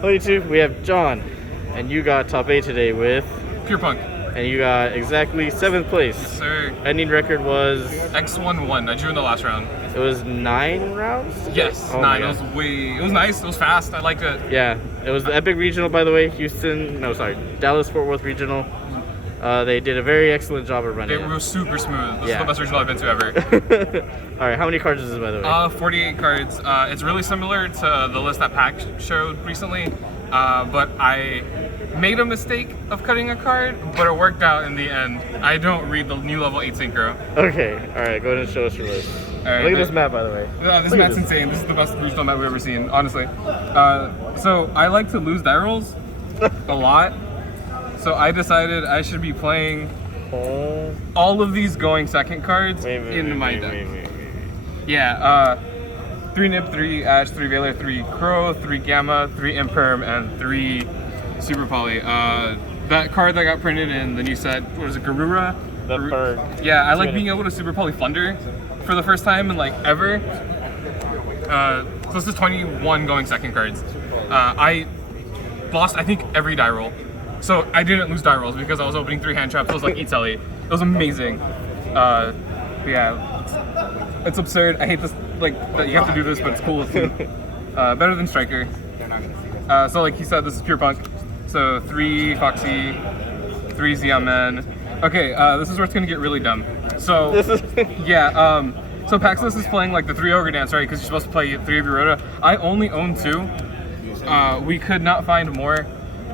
22, we have John. And you got top 8 today with... Pure Punk. And you got exactly 7th place. Yes, sir. Ending record was... X11. I drew in the last round. It was 9 rounds? Yes, oh 9. It was nice. It was fast. I liked it. Yeah. It was the Epik Regional, by the way. Dallas-Fort Worth Regional. They did a very excellent job of running It was super smooth. This Yeah. is the best regional I've been to ever. Alright, how many cards is this, by the way? 48 cards. It's really similar to the list that Pac showed recently, but I made a mistake of cutting a card, but it worked out in the end. I don't read the new level 8 synchro. Okay, alright, go ahead and show us your list. Right, Look at this map, by the way. This map's insane. This is the best regional map we've ever seen, honestly. So I like to lose die rolls a lot. So I decided I should be playing all of these going second cards in my deck. Yeah, 3 Nip, 3 Ash, 3 Veiler, 3 Crow, 3 Gamma, 3 Imperm, and 3 Super Poly. That card that got printed in the new set, what is it, Garura? The bird. Yeah, I like being able to Super Poly Thunder for the first time in like ever. So this is 21 going second cards. I lost, I think, every die roll. So I didn't lose die rolls because I was opening 3 hand traps. It was like Itelli. It was amazing. But yeah, it's absurd. I hate this, like, that you have to do this, but it's cool. It's better than Striker. So like he said, this is Pure Punk. So 3 Foxy, 3 Xiamen. Okay, this is where it's gonna get really dumb. So yeah, so Paxos is playing like the 3 Ogre Dance, right? Because you're supposed to play 3 of your Rota. I only own 2. We could not find more.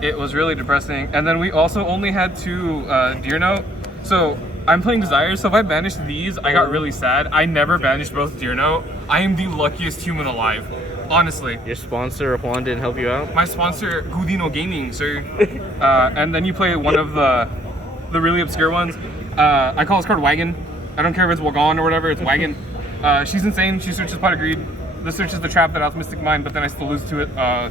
It was really depressing. And then we also only had 2 Deer Note. So I'm playing Desires, so if I banished these, I got really sad. I never banished both Deer Note. I am the luckiest human alive, honestly. Your sponsor, Juan, didn't help you out? My sponsor, Gudino Gaming, sir. And then you play one of the really obscure ones. I call this card Wagon. I don't care if it's Wagon or whatever, it's Wagon. She's insane, she searches Pot of Greed. This searches the trap that outs Mystic Mind, but then I still lose to it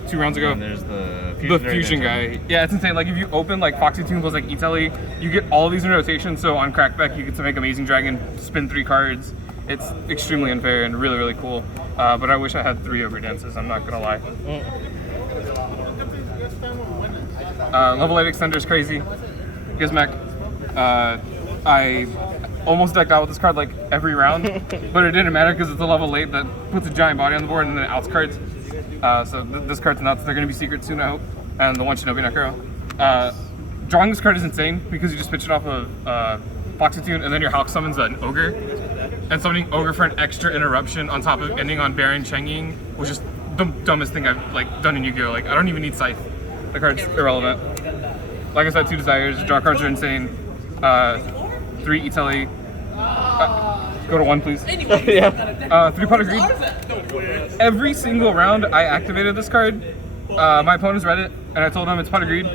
2 rounds ago. And there's the fusion guy. Yeah, it's insane. Like if you open like Foxy Toon plus like Itelli, you get all of these in rotation. So on Crackback, you get to make Amazing Dragon, spin 3 cards. It's extremely unfair and really, really cool. But I wish I had 3 Ogre Dances, I'm not gonna lie. Level 8 Extender is crazy. Gizmek. I almost decked out with this card like every round, but it didn't matter because it's a level 8 that puts a giant body on the board and then it outs cards. So this card's nuts. They're going to be secret soon, I hope. And the one Shinobi Necro. Drawing this card is insane because you just pitch it off of Foxy Toon and then your Hulk summons an Ogre. And summoning Ogre for an extra interruption on top of ending on Baron Chenging was just the dumbest thing I've like done in Yu-Gi-Oh! Like I don't even need Scythe. The card's irrelevant. Like I said, 2 Desires. Draw cards are insane. 3 Itelli. Go to 1, please. Yeah. 3 Pot of Greed. Every single round I activated this card, my opponents read it, and I told them it's Pot of Greed.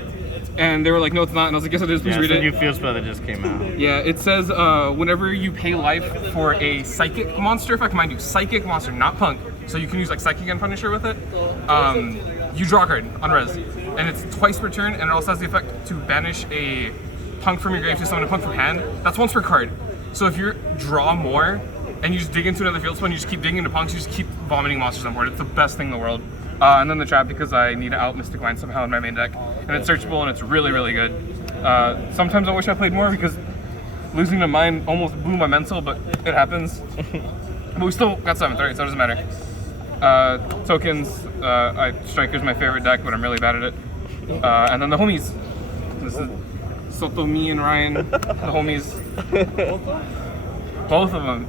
And they were like, no, it's not. And I was like, yes, it is. Please read it. New field spell that just came out. Yeah, it says whenever you pay life for a Psychic monster, if I can mind you, Psychic monster, not Punk. So you can use like Psychic and Punisher with it. You draw a card on res. And it's twice per turn, and it also has the effect to banish a Punk from your grave to summon a Punk from hand. That's once per card. So if you draw more and you just dig into another field spell and you just keep digging into punks, you just keep vomiting monsters on board. It's the best thing in the world. And then the trap because I need to out Mystic Mind somehow in my main deck. And it's searchable and it's really, really good. Sometimes I wish I played more because losing to mine almost blew my mental, but it happens. But we still got 7th, right? So it doesn't matter. Tokens, Striker's my favorite deck, but I'm really bad at it. And then the homies. This is Soto, me, and Ryan, the homies. Both of them.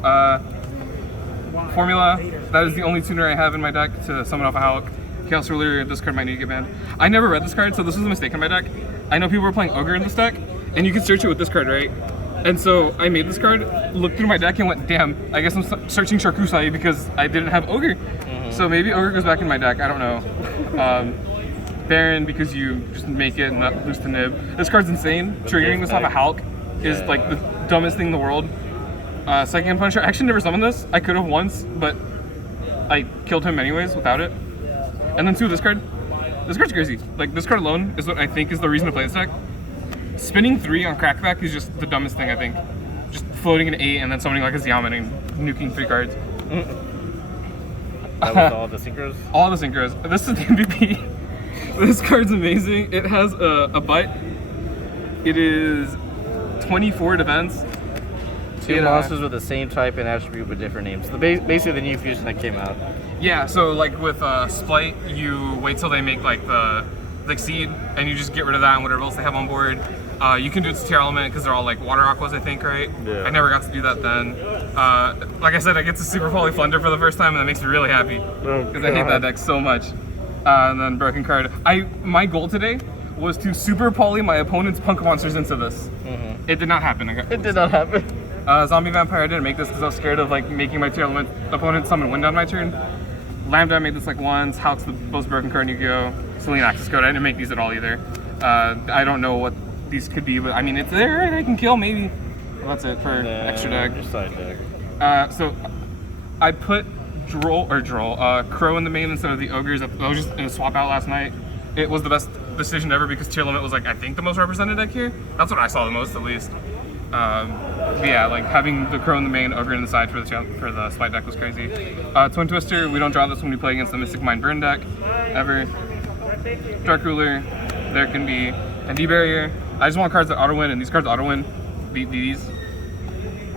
Formula, that is the only tuner I have in my deck to summon off a Hulk. Chaos Ruler, this card might need to get banned. I never read this card, so this was a mistake in my deck. I know people were playing Ogre in this deck, and you can search it with this card, right? And so I made this card, looked through my deck, and went, damn, I guess I'm searching Sharkusai because I didn't have Ogre. So maybe Ogre goes back in my deck, I don't know. Baron because you just make it and not lose to Nib. This card's insane. Triggering this off a Hulk is like the dumbest thing in the world. Psychic and Punisher. I actually never summoned this. I could have once, but I killed him anyways without it. And then 2, this card. This card's crazy. Like this card alone is what I think is the reason to play this deck. Spinning 3 on Crackback is just the dumbest thing I think. Just floating an 8 and then summoning like a Xiamen and nuking 3 cards. That was all the synchros? All the synchros. This is the MVP. This card's amazing. It has a butt. It is 24 defense. Two monsters with the same type and attribute but different names. Basically the new fusion that came out. Yeah, so like with Splight, you wait till they make like the Exceed, and you just get rid of that and whatever else they have on board. You can do its tier element because they're all like water aquas, I think, right? Yeah. I never got to do that then. Like I said, I get to Super Poly Flunder for the first time, and that makes me really happy because I hate that deck so much. And then broken card. My goal today was to Super Poly my opponent's Punk Monsters into this. It did not happen. It did not happen. Zombie Vampire, I didn't make this because I was scared of like making my tier element opponent summon wind on my turn. Lambda, I made this like once. Halk's the most broken card in Yu-Gi-Oh! Selene Access Code, I didn't make these at all either. I don't know what these could be, but I mean, it's there, right? I can kill, maybe. Well, that's it for extra deck. Your side deck. So I put Crow in the main instead of the Ogres. I was just in a swap out last night. It was the best decision ever because tier limit was like, I think, the most represented deck here. That's what I saw the most, at least. But yeah, like having the Crow in the main, Ogre in the side for the Spite deck was crazy. Twin Twister, we don't draw this when we play against the Mystic Mind Burn deck, ever. Dark Ruler, there can be, and D-Barrier. I just want cards that auto-win, and these cards auto-win. These.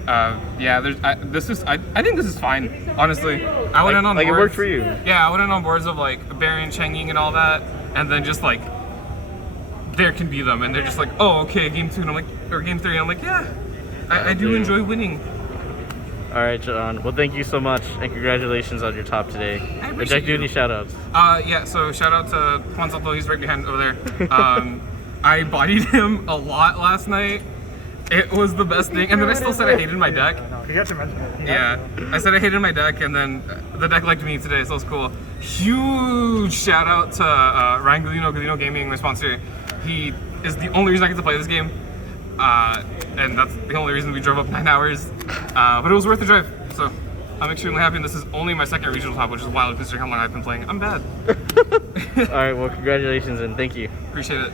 Yeah, I think this is fine, honestly. I went in on boards. It worked for you. Yeah, I went in on boards of like Barry and Chang Ying and all that, and then just like, there can be them, and they're just like, oh, okay, game 2, and I'm like, or game 3, and I'm like, yeah, I do enjoy winning. All right, John. Well, thank you so much, and congratulations on your top today. I Did appreciate Jack do any shout-outs? Yeah, so shout out to Juan Salto, he's right behind over there. I bodied him a lot last night. It was the best thing, and then I still said I hated my deck. Yeah, I said I hated my deck, and then the deck liked me today, so it's cool. Huge shout out to Ryan Galino Gaming, my sponsor. He is the only reason I get to play this game, and that's the only reason we drove up 9 hours. But it was worth the drive, so I'm extremely happy. And this is only my second regional top, which is wild considering how long I've been playing. I'm bad. All right, well, congratulations and thank you. Appreciate it.